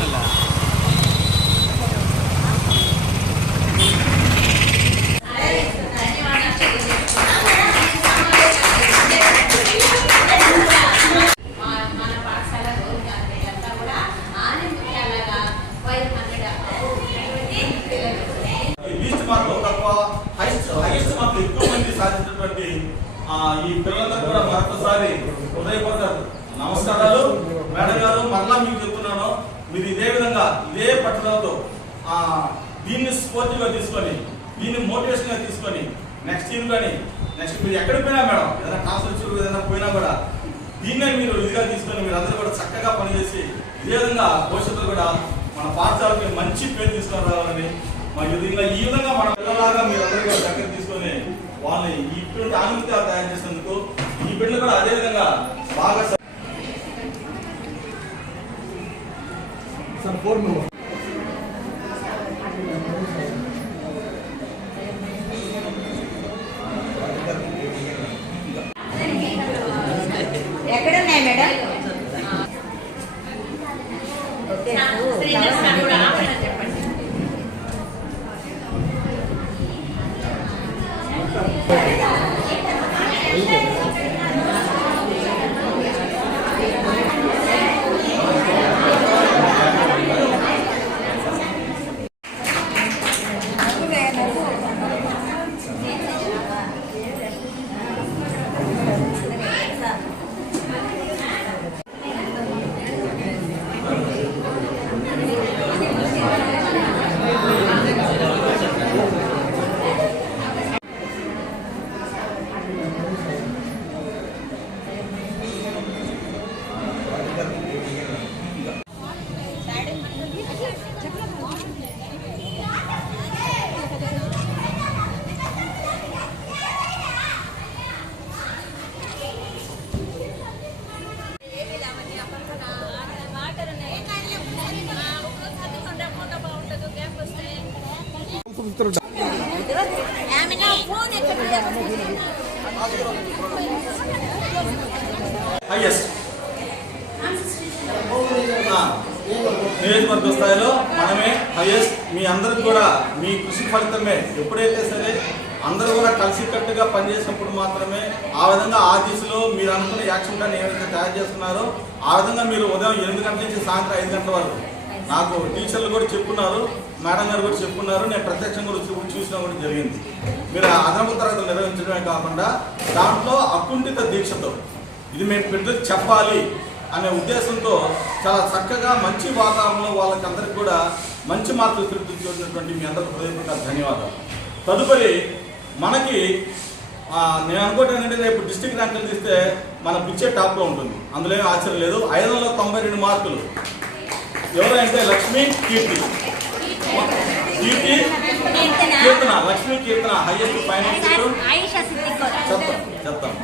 காணல సాధించినటువంటి ఈ పిల్లలందరూ కూడా మరొకసారి హృదయపూర్వక నమస్కారాలు. మేడం గారు మరలా మీకు ఇదే పట్టుదలతో ఆ, దీన్ని స్పోర్టివ్గా తీసుకొని దీన్ని మోటివేషన్గా తీసుకొని నెక్స్ట్ ఇయర్ కానీ నెక్స్ట్ మీరు ఎక్కడికి పోయినా మేడం ఏదైనా ట్రాన్స్ఫర్ ఏదైనా పోయినా కూడా దీన్నే మీరు ఇదిగా తీసుకొని మీరు అందరూ కూడా చక్కగా పనిచేసి ఇదే విధంగా భవిష్యత్తులో కూడా మన పాఠశాలకి మంచి పేరు తీసుకొని రావాలని మా ఈ విధంగా ఈ విధంగా మన పిల్లలాగా మీరు అందరూ కూడా దగ్గర తీసుకొని వాళ్ళని ఇటువంటి ఆనందంగా తయారు చేసినందుకు ఈ బిడ్డలు కూడా అదే విధంగా బాగా స- సార్ ఫోర్ మెంబర్ ఎక్కడున్నాయి మేడం? హైయెస్ట్ నియోజకవర్గ స్థాయిలో మనమే హైయెస్ట్ మీ అందరికి కూడా మీ కృషి ఫలితమే. ఎప్పుడైతే సరే అందరూ కూడా కలిసికట్టుగా పనిచేసినప్పుడు మాత్రమే ఆ విధంగా ఆ దిశలో మీరు అనుకున్న యాక్షన్ ప్లాన్ ఏదైతే తయారు చేస్తున్నారో ఆ విధంగా మీరు ఉదయం ఎనిమిది గంటల నుంచి సాయంత్రం ఐదు గంటల వరకు నాకు టీచర్లు కూడా చెప్పున్నారు మేడం గారు కూడా చెప్పున్నారు నేను ప్రత్యక్షంగా కూడా చూ- చూసిన కూడా జరిగింది. మీరు ఆ అదనపు తరగతులు నిర్వహించడమే కాకుండా దాంట్లో అకుంఠిత దీక్షతో ఇది మేము పిల్లలకు చెప్పాలి అనే ఉద్దేశంతో చాలా చక్కగా మంచి వాతావరణంలో వాళ్ళకి అందరికి కూడా మంచి మార్కులు చేసినటువంటి మీ అందరికి హృదయపూర్వక ధన్యవాదాలు. తదుపరి మనకి నేను అనుకోవటం రేపు డిస్టిక్ ర్యాంకులు తీస్తే మన పిచ్చే టాప్లో ఉంటుంది. అందులో ఏం ఆశ్చర్యం లేదు. ఐదు వందల తొంభై రెండు మార్కులు. ఎవరంటే లక్ష్మి కీర్తి? కీర్తి? కీర్తన. లక్ష్మి కీర్తన హైయెస్ట్ ఫైనాన్స్ చెప్తాం చెప్తాం.